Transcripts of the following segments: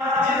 Yeah.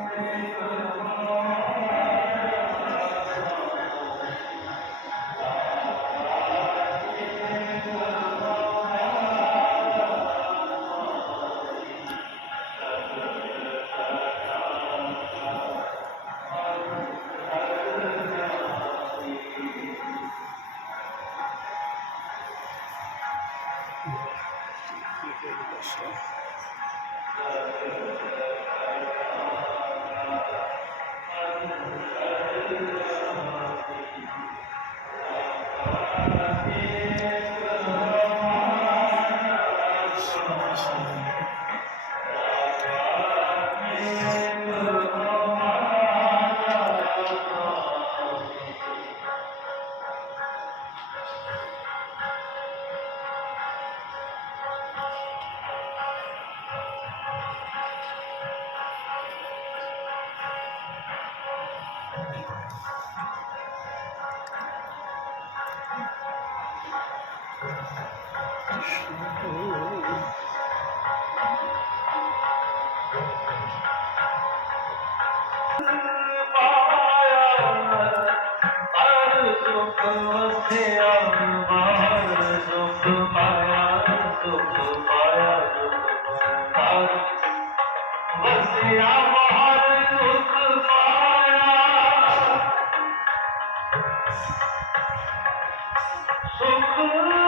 Amen. Oh,